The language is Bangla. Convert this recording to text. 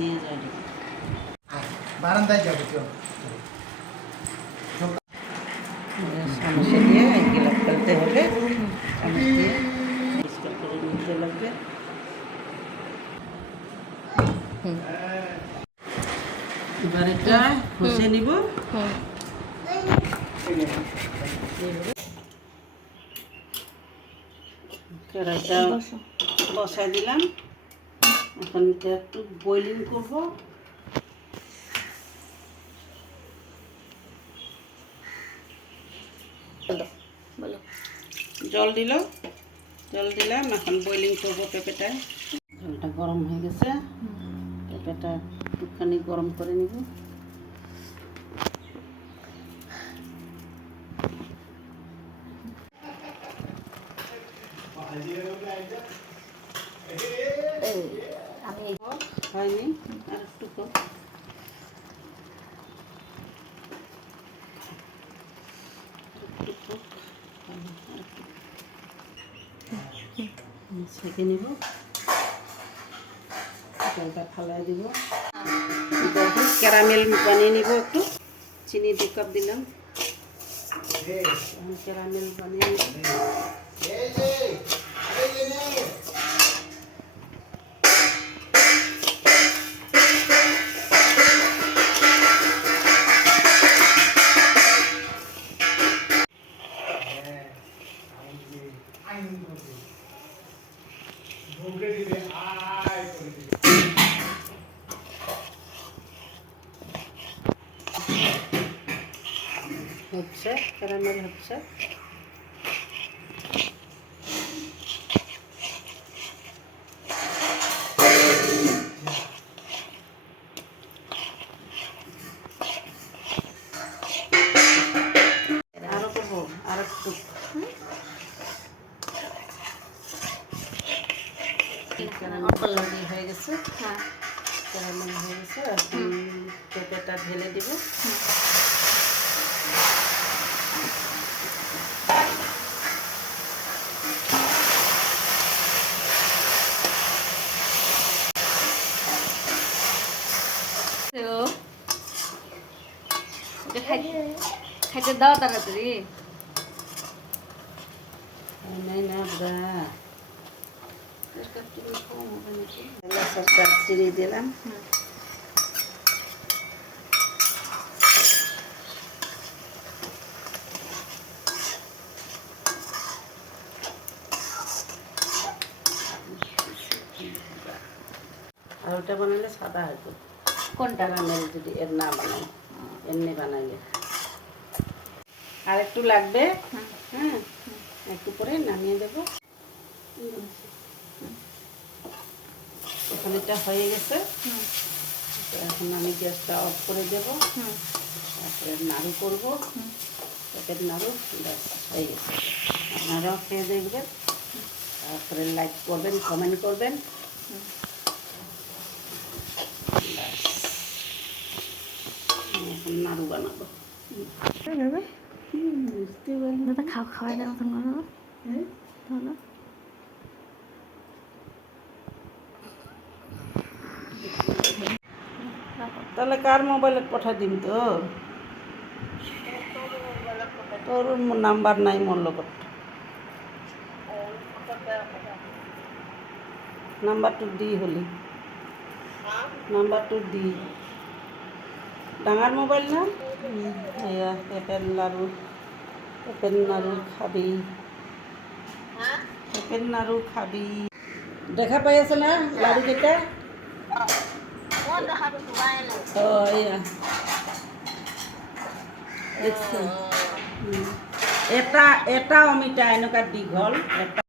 নিয়ে যাই বারান্দায় যাবে কেউ চামচে দিয়ে গিলাপ ফেলতে হবে চামচ দিয়ে পরিষ্কার করে নিতে লাগবে এবার এটা ঘষে নিব কড়াইটা বসাই দিলাম এখন এটা একটু বয়েলিং করব জল দিলাম এখন বয়েলিং করবো পেঁপেটা জলটা গরম হয়ে গেছে পেঁপেটা একটুখানি গরম করে নিব হয়নি আর একটু ছেঁকে নিব জলটা ফালাই দিব ক্যারামেল বানিয়ে নিব একটু চিনি 2 কাপ দিলাম ক্যারামেল বানিয়ে নিব হচ্ছে ক্যারামেল হচ্ছে আরো করবো আর একটু হয়ে গেছে ক্যারামেল হয়ে গেছে পেঁপেটা ঢেলে দিব খাইতে দাও তাড়াতাড়ি চিনি দিলাম আর ওটা বানালে সাদা হয়তো কোনটা ক্যারামেল যদি এর না বানাই এমনি বানাইলে আর একটু লাগবে হ্যাঁ একটু পরে নামিয়ে দেবো এখন এটা হয়ে গেছে এখন আমি গ্যাসটা অফ করে দেব তারপরে নাড়ু করব পেঁপের নাড়ু ব্যাস হয়ে গেছে আপনারাও খেয়ে দেখবেন তারপরে লাইক করবেন কমেন্ট করবেন এখন নাড়ু বানাবো বুঝতে পারলাম দাদা খাওয়াই দেওয়া তাহলে তাহলে কার মোবাইলে পাঠা দিন তোর নাম্বার নাই মূল্য number two the holy number two the ডাঙার মোবাইল না এয়া পেঁপের নাড়ু খাবি পেঁপের নাড়ু খাবি দেখা পাই আছে না লাড়ু কেইটা এটা অমিতা এনেকুৱা দীঘল এটা